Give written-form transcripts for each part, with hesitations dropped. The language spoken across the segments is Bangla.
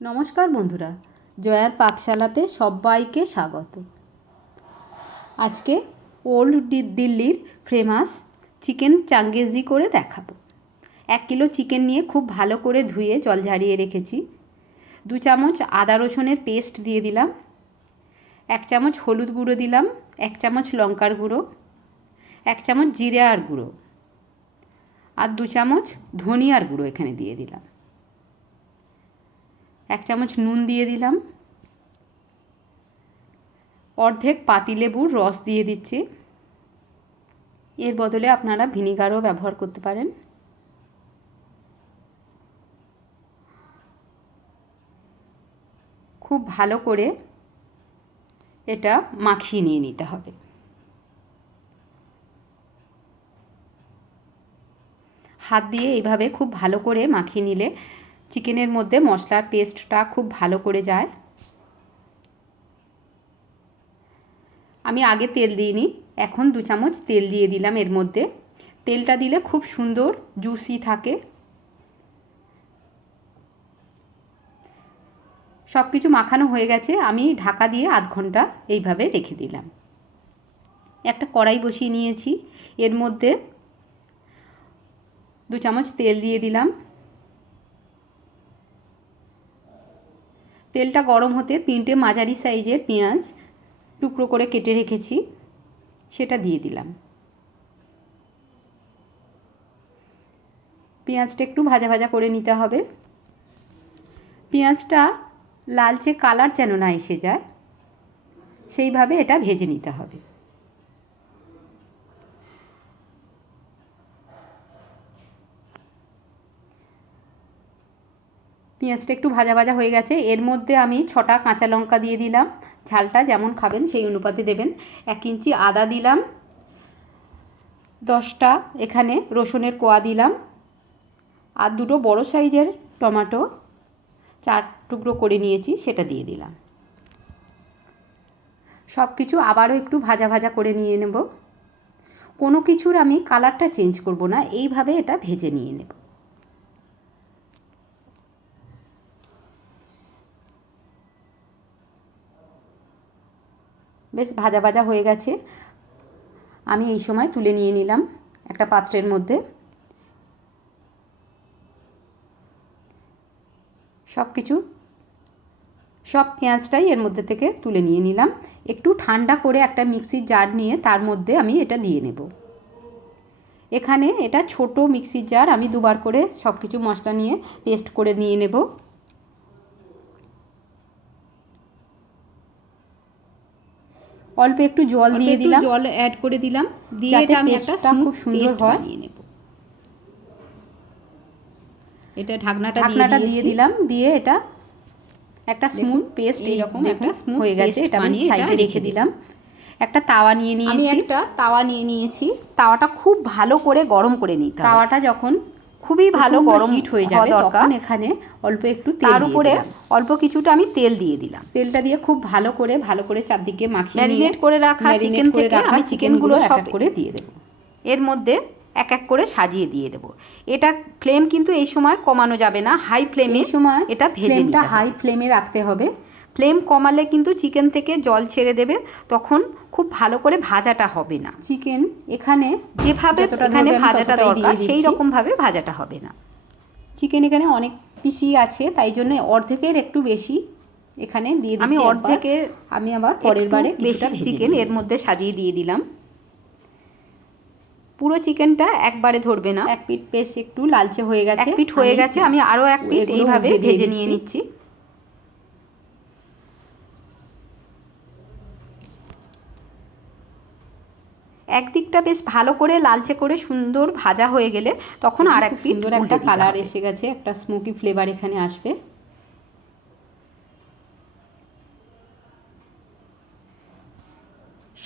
নমস্কার বন্ধুরা, জয়ার পাকশালাতে সবাইকে স্বাগত। আজকে ওল্ড দিল্লির ফেমাস চিকেন চাঙ্গেজি করে দেখাবো। 1 কিলো চিকেন নিয়ে খুব ভালো করে ধুয়ে জল ঝারিয়ে রেখেছি। 2 চামচ আদা রসুনের পেস্ট দিয়ে দিলাম, 1 চামচ হলুদ গুঁড়ো দিলাম, 1 চামচ লঙ্কার গুঁড়ো, 1 চামচ জিরার গুঁড়ো আর 2 চামচ ধনিয়ার গুঁড়ো এখানে দিয়ে দিলাম। 1 চামচ নুন দিয়ে দিলাম, অর্ধেক পাতিলেবুর রস দিয়ে দিচ্ছি। এর বদলে আপনারা ভিনিগারও ব্যবহার করতে পারেন। খুব ভালো করে এটা মাখিয়ে নিয়ে নিতে হবে। হাত দিয়ে এইভাবে খুব ভালো করে মাখিয়ে নিলে চিকেনের মধ্যে মশলার পেস্টটা খুব ভালো করে যায়। আমি আগে তেল দিইনি, এখন 2 চামচ তেল দিয়ে দিলাম এর মধ্যে। তেলটা দিলে খুব সুন্দর জুসি থাকে। সব কিছু মাখানো হয়ে গেছে, আমি ঢাকা দিয়ে আধ ঘন্টা এইভাবে রেখে দিলাম। একটা কড়াই বসিয়ে নিয়েছি, এর মধ্যে 2 চামচ তেল দিয়ে দিলাম। তেলটা গরম হতে 3টে মাঝারি সাইজের পেঁয়াজ টুকরো করে কেটে রেখেছি সেটা দিয়ে দিলাম। পেঁয়াজটা একটু ভাজা ভাজা করে নিতে হবে। পেঁয়াজটা লালচে কালার যেন না এসে যায় সেইভাবে এটা ভেজে নিতে হবে। পেঁয়াজটা একটু ভাজা ভাজা হয়ে গেছে, এর মধ্যে আমি 6টা কাঁচা লঙ্কা দিয়ে দিলাম। ঝালটা যেমন খাবেন সেই অনুপাতে দেবেন। 1 ইঞ্চি আদা দিলাম, 10টা এখানে রসুনের কোয়া দিলাম, আর 2টো বড় সাইজের টমেটো 4 টুকরো করে নিয়েছি সেটা দিয়ে দিলাম। সব কিছু আবারও একটু ভাজা ভাজা করে নিয়ে নেব। কোনো কিছুর আমি কালারটা চেঞ্জ করব না, এইভাবে এটা ভেজে নিয়ে নেব। বেশ ভাজা ভাজা হয়ে গেছে, আমি এই সময় তুলে নিয়ে নিলাম একটা পাত্রের মধ্যে। সব পেঁয়াজটাই এর মধ্যে থেকে তুলে নিয়ে নিলাম। একটু ঠান্ডা করে একটা মিক্সির জার নিয়ে তার মধ্যে আমি এটা দিয়ে নেব। এখানে এটা ছোট মিক্সির জার, আমি 2বার করে সব কিছু মশলা নিয়ে পেস্ট করে নিয়ে নেব। অল্প একটু জল দিয়ে দিলাম, জল অ্যাড করে দিলাম, দিয়ে এটা আমি একটা খুব সুন্দর বানিয়ে নেব। এটা ঢাকনাটা দিয়ে দিলাম, দিয়ে এটা একটা স্মুথ পেস্ট এইরকম একটা স্মুথ হয়ে গেছে। এটা আমি সাইডে রেখে দিলাম। একটা তাওয়া নিয়ে নিয়েছি, আমি একটা তাওয়া নিয়ে নিয়েছি। তাওয়াটা খুব ভালো করে গরম করে নিতে হবে। তাওয়াটা যখন খুবই ভালো গরম হিট হয়ে যাবে তখন এখানে অল্প একটু তেল, তার উপরে অল্প কিছুটা আমি তেল দিয়ে দিলাম। তেলটা দিয়ে খুব ভালো করে চারদিকে মাখিয়ে ম্যারিনেট করে রাখা চিকেন থেকে আমি চিকেনগুলো সব করে দিয়ে দেব। এর মধ্যে এক এক করে সাজিয়ে দিয়ে দেব। এটা ফ্লেম কিন্তু এই সময় কমানো যাবে না, হাই ফ্লেমে এই সময় এটা ভেজে নিতে হবে। হাই ফ্লেমে রাখতে হবে। ফ্লেম কমালে কিন্তু চিকেন থেকে জল ছেড়ে দেবে, তখন খুব ভালো করে ভাজাটা হবে না। চিকেন এখানে যেভাবে এখানে ভাজাটা দরকার সেই রকমভাবে ভাজাটা হবে না। চিকেন এখানে অনেক পিসি আছে, তাই জন্য অর্ধেকের একটু বেশি এখানে দিয়ে দিচ্ছি। আমি অর্ধেকের আমি আবার পরের বারে বেশি চিকেন এর মধ্যে সাজিয়ে দিয়ে দিলাম। পুরো চিকেনটা একবারে ধরবে না। এক পিঠ বেশ একটু লালচে হয়ে গেছে, এক পিঠ হয়ে গেছে, আমি আরও এক পিঠ এইভাবে ভেজে নিয়ে নিচ্ছি। একদিকটা বেশ ভালো করে লালচে করে সুন্দর ভাজা হয়ে গেলে তখন আর এক পিঠ সুন্দর একটা কালার এসে গেছে, একটা স্মোকি ফ্লেভার এখানে আসবে।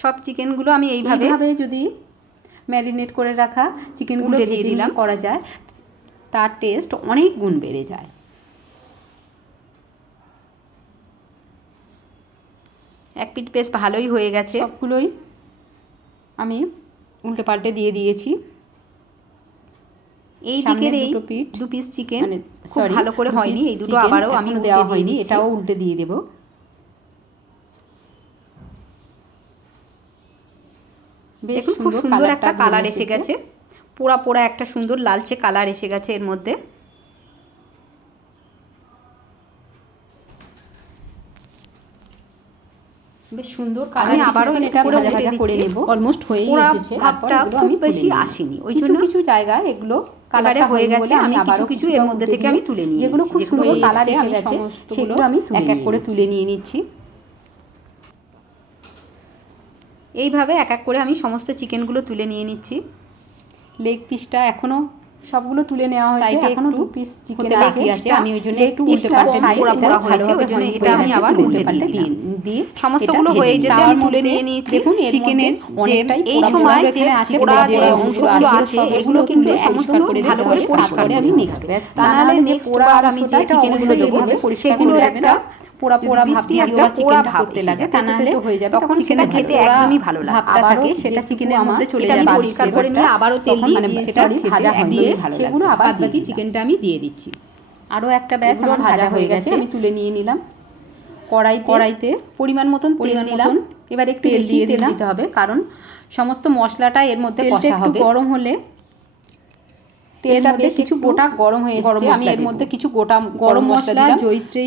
সব চিকেনগুলো আমি এইভাবে যদি ম্যারিনেট করে রাখা চিকেনগুলো দিয়ে দিলাম করা যায়, তার টেস্ট অনেক গুণ বেড়ে যায়। এক পিঠ বেশ ভালোই হয়ে গেছে, সবগুলোই আমি উল্টে পাল্টে দিয়ে দিয়েছি। এই দিকের এই দু পিস চিকেন খুব ভালো করে হয়নি, এই দুটো আবারও আমি দেওয়া হয়নি, এটাও উল্টে দিয়ে দেব। দেখুন খুব সুন্দর একটা কালার এসে গেছে, পোড়া পোড়া একটা সুন্দর লালচে কালার এসে গেছে এর মধ্যে। বেশ সুন্দর কালার। আবারও এটা ভাজা ভাজা করে নেব, অলমোস্ট হয়ে এসেছে। তারপরে আমি বেশি আসেনি, ওই জন্য কিছু জায়গায় এগুলো কালারে হয়ে গেছে, আমি কিছু কিছু এর মধ্যে থেকে আমি তুলে নিই, যেগুলো খুব সুন্দর কালার এসে গেছে সেগুলো আমি এক এক করে তুলে নিয়ে নিচ্ছি। এইভাবে এক এক করে আমি সমস্ত চিকেনগুলো তুলে নিয়ে নিচ্ছি। লেগ পিসটা এখনো সবগুলো তুলে নেওয়া হয়েছে, এখনো দু পিস চিকেন বাকি আছে, আমি ওই জন্য একটু উল্টে পাল্টে পোড়া পোড়া হয়েছে, ওই জন্য এটা আমি আবার উল্টে পাল্টে দিয়ে সমস্তগুলো হয়ে যেতে আমি তুলে নিয়ে নিয়েছি। দেখুন চিকেনের অনেকটাই এই সময় যে পোড়া যে অংশগুলো আছে এগুলো কিন্তু সমস্ত ভালো করে পরিষ্কার করে আমি নেক্সট ব্যাচ, তা নাহলে নেক্সট বার আমি যে চিকেনগুলো দেবো সেগুলোর একটা পোড়া পোড়া ভাব একটা পোড়া ভাবতে লাগে, তা নাহলে হয়ে যাবে, তখন সেটা খেতে একদমই ভালো লাগে। আবারও সেটা চিকেনের মধ্যে চলে যাবে, পরিষ্কার করে নিয়ে আবারও তেল দিয়ে সেটা ভাজা হয়ে ভালো, সেগুলো আবার বাকি চিকেনটা আমি দিয়ে দিচ্ছি। আরও একটা ব্যাচ আমার ভাজা হয়ে গেছে, আমি তুলে নিয়ে নিলাম। কড়াইতে পরিমাণ মতন তেল দিলাম, এবার একটু তেল দিয়ে দিতে হবে, কারণ সমস্ত মশলাটা এর মধ্যে কষা হবে। গরম হলে তেলটা বেশ কিছু গোটা গরম হয়ে এসেছে, আমি এর মধ্যে কিছু গোটা গরম মশলা দিলাম, জয়িত্রী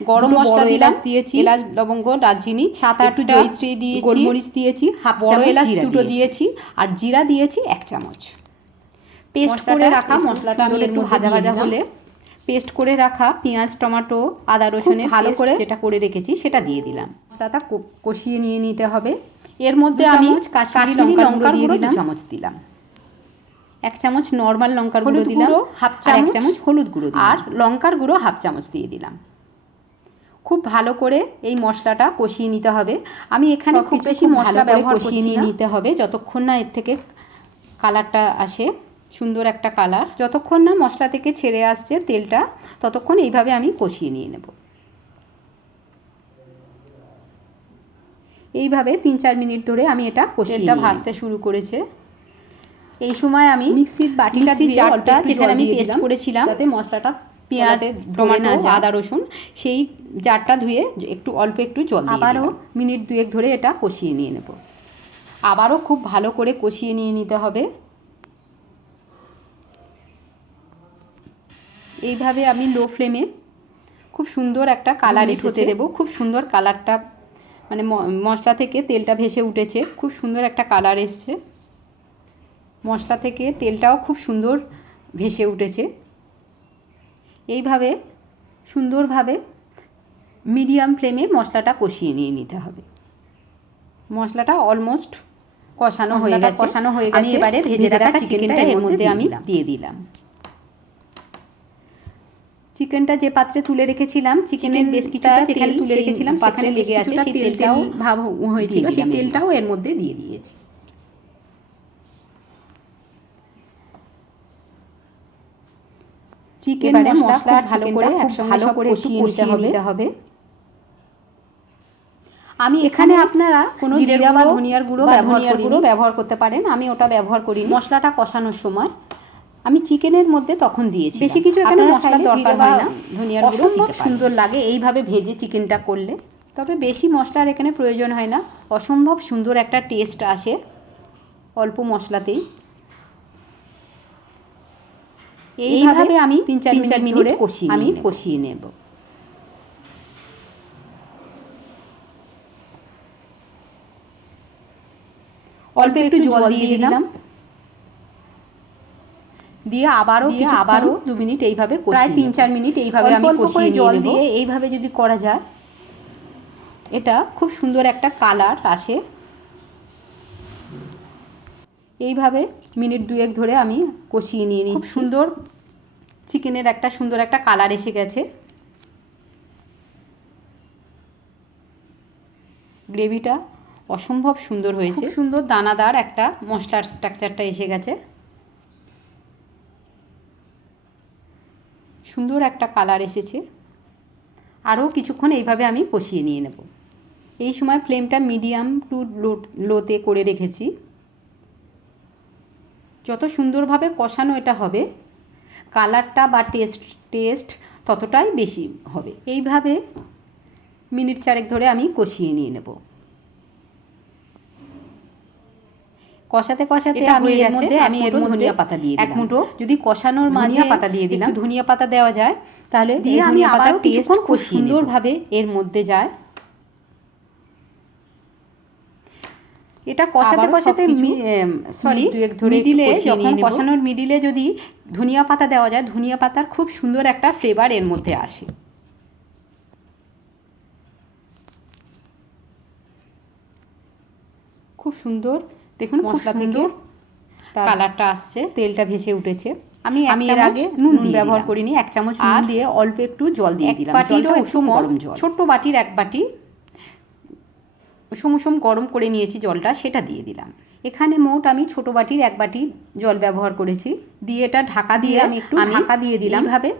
গরম মশলা দিয়েছি, এলাচ লবঙ্গ দারচিনি 7-8 জয়িত্রী দিয়েছি, গোলমরিচ দিয়েছি, হাফ বড় এলাচ দুটো দিয়েছি, আর জিরা দিয়েছি 1 চামচ। পেস্ট করে রাখা মশলাটা আমি একটু ভাজা ভাজা হলে পেস্ট করে রাখা পেঁয়াজ টমেটো আদা রসুনের ভালো করে যেটা করে রেখেছি সেটা দিয়ে দিলাম। মশলাটা কষিয়ে নিয়ে নিতে হবে। এর মধ্যে আমি কাশ্মীরি লঙ্কার গুঁড়ো 2 চামচ দিলাম, 1 চামচ নর্মাল লঙ্কার গুঁড়ো দিলাম, হাফ চামচ 1 চামচ হলুদ গুঁড়ো আর লঙ্কার গুঁড়ো হাফ চামচ দিয়ে দিলাম। খুব ভালো করে এই মশলাটা কষিয়ে নিতে হবে। আমি এখানে খুব বেশি মশলা ব্যবহার কষিয়ে নিতে হবে যতক্ষণ না এর থেকে কালারটা আসে, সুন্দর একটা কালার। যতক্ষণ না মশলা থেকে ছেড়ে আসছে তেলটা ততক্ষণ এইভাবে আমি কষিয়ে নিয়ে নেব। এইভাবে 3-4 মিনিট ধরে আমি এটা কষিয়ে ভাজতে শুরু করেছে। এই সময় আমি মিক্সির বাটিটা দিয়ে অল্প যেখানে আমি পেস্ট করেছিলাম তাতে মশলাটা পেঁয়াজ টমেটো আদা রসুন সেই জারটা ধুয়ে অল্প একটু জল দিয়ে আবারও মিনিট 2 ধরে এটা কষিয়ে নিয়ে নেব। আবারও খুব ভালো করে কষিয়ে নিয়ে নিতে হবে। এইভাবে আমি লো ফ্লেমে খুব সুন্দর একটা কালার হতে দেবো। খুব সুন্দর কালারটা মানে মশলা থেকে তেলটা ভেসে উঠেছে, খুব সুন্দর একটা কালার এসছে। মশলা থেকে তেলটাও খুব সুন্দর ভেসে উঠেছে। এইভাবে সুন্দরভাবে মিডিয়াম ফ্লেমে মশলাটা কষিয়ে নিয়ে নিতে হবে। মশলাটা অলমোস্ট কষানো হয়ে গেছে। আমি এবারে ভেজে রাখা চিকেনটা এর মধ্যে আমি দিয়ে দিলাম। চিকেনটা যে পাত্রে তুলে রেখেছিলাম, চিকেনের বেশ কিছুটা যেখানে তুলে রেখেছিলাম পাত্রে লেগে আছে, সেই তেলটাও ভাব হয়েছিল, সেই তেলটাও এর মধ্যে দিয়ে দিয়েছি। চিকেন মশলা ভালো করে ভালো করে কষিয়ে নিতে হবে। আমি এখানে আপনারা কোনো জিরা বা ধনিয়ার গুঁড়ো ব্যবহার করতে পারেন, আমি ওটা ব্যবহার করি। মশলাটা কষানোর সময় আমি চিকেনের মধ্যে তখন দিয়েছি, বেশি কিছু এখানে মশলার দরকার হয় না। ধনিয়ার গুঁড়ো দিতে সুন্দর লাগে এইভাবে ভেজে চিকেনটা করলে, তবে বেশি মশলার এখানে প্রয়োজন হয় না। অসম্ভব সুন্দর একটা টেস্ট আসে অল্প মশলাতেই। এইভাবে আমি 3-4 মিনিট ধরে কষিয়ে নেব। অল্প একটু জল দিয়ে দিলাম, দিয়ে আবারও 2 মিনিট এইভাবে প্রায় 3-4 মিনিট এইভাবে আমি কষিয়ে জল দিয়ে এইভাবে যদি করা যায় এটা খুব সুন্দর একটা কালার আসে। এইভাবে মিনিট 2 ধরে আমি কষিয়ে নিয়ে নিই। খুব সুন্দর চিকেনের একটা সুন্দর একটা কালার এসে গেছে। গ্রেভিটা অসম্ভব সুন্দর হয়েছে, খুব সুন্দর দানাদার একটা মশলার স্ট্রাকচারটা এসে গেছে। সুন্দর একটা কালার এসেছে। আরও কিছুক্ষণ এইভাবে আমি কষিয়ে নিয়ে নেব। এই সময় ফ্লেমটা মিডিয়াম টু লোতে করে রেখেছি। যত সুন্দরভাবে কষানো এটা হবে, কালারটা বা টেস্ট ততটাই বেশি হবে। এইভাবে মিনিট 4 ধরে আমি কষিয়ে নিয়ে নেব। কষাতে কষাতে আমি এর মধ্যে ধনিয়া পাতা দিয়ে দিলাম। এক মুঠো যদি কষানোর মাঝে পাতা দিয়ে দিলাম, একটু ধনিয়া পাতা দেওয়া যায়, তাহলে দিয়ে আমি আবার কিছুক্ষণ খুব সুন্দরভাবে এর মধ্যে যায়। এটা কষাতে কষাতে মিডিলে, যখন কষানোর মিডিলে যদি ধনিয়া পাতা দেওয়া যায়, ধনিয়া পাতার খুব সুন্দর একটা ফ্লেভার এর মধ্যে আসে। খুব সুন্দর, দেখুন মশলা থেকে কালারটা আসছে, তেলটা ভেসে উঠেছে। আমি এর আগে নুন ব্যবহার করিনি, 1 চামচ নুন দিয়ে অল্প একটু জল দিয়ে দিলাম। বাটিরও উষুম গরম জল, ছোট্ট বাটির 1 বাটি উষুম গরম করে নিয়েছি জলটা, সেটা দিয়ে দিলাম। এখানে মোট আমি ছোট বাটির 1 বাটি জল ব্যবহার করেছি। দিয়ে এটা ঢাকা দিয়ে আমি একটু ঢাকা দিয়ে দিলাম। এইভাবে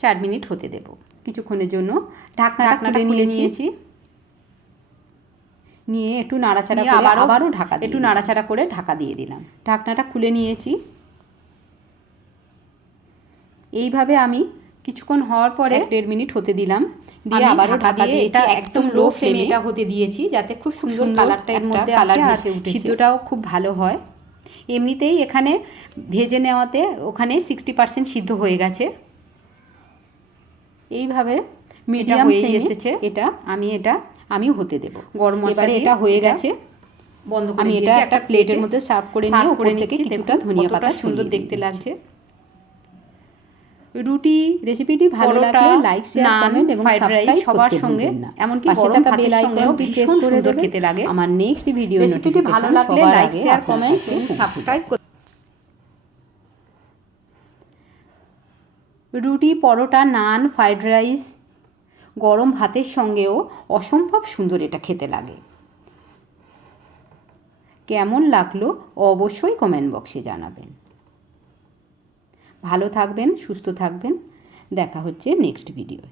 4 মিনিট হতে দেব। কিছুক্ষণের জন্য ঢাকনাটা খুলে নিয়েছি। নিয়ে একটু নাড়াচাড়া করে আবারও নাড়াচাড়া করে ঢাকা দিয়ে দিলাম। ঢাকনাটা খুলে নিয়েছি। এইভাবে আমি কিছুক্ষণ হওয়ার পরে 1.5 মিনিট হতে দিলাম। দিয়ে আবারও ঢাকা দিয়ে এটা একদম লো ফ্লেমে এটা হতে দিয়েছি, যাতে খুব সুন্দর কালারটা এর মধ্যে কালার ভেসে উঠেছে, সিদ্ধটাও খুব ভালো হয়। এমনিতেই এখানে ভেজে নেওয়াতে ওখানে 60% সিদ্ধ হয়ে গেছে। এইভাবে মিডিয়াম হয়ে এসেছে এটা, আমি হতে দেব। গরম মশলা এটা হয়ে গেছে, বন্ধ করে আমি এটা একটা প্লেটের মধ্যে সার্ভ করে নিয়ে উপর থেকে কিছুটা ধনিয়া পাতা সুন্দর দেখতে লাগছে। রুটি রেসিপিটি ভালো লাগলে লাইক, শেয়ার, কমেন্ট এবং সাবস্ক্রাইব সবার সঙ্গে, এমনকি গরম ভাতের সঙ্গেও ভীষণ সুন্দর খেতে লাগে। আমার নেক্সট ভিডিও রেসিপিটি ভালো লাগলে লাইক, শেয়ার, কমেন্ট এবং সাবস্ক্রাইব। রুটি, পরোটা, নান, ফ্রাইড রাইস, গরম ভাতের সঙ্গেও অসম্ভব সুন্দর এটা খেতে লাগে। কেমন লাগলো অবশ্যই কমেন্ট বক্সে জানাবেন। ভালো থাকবেন, সুস্থ থাকবেন। দেখা হচ্ছে নেক্সট ভিডিওয়।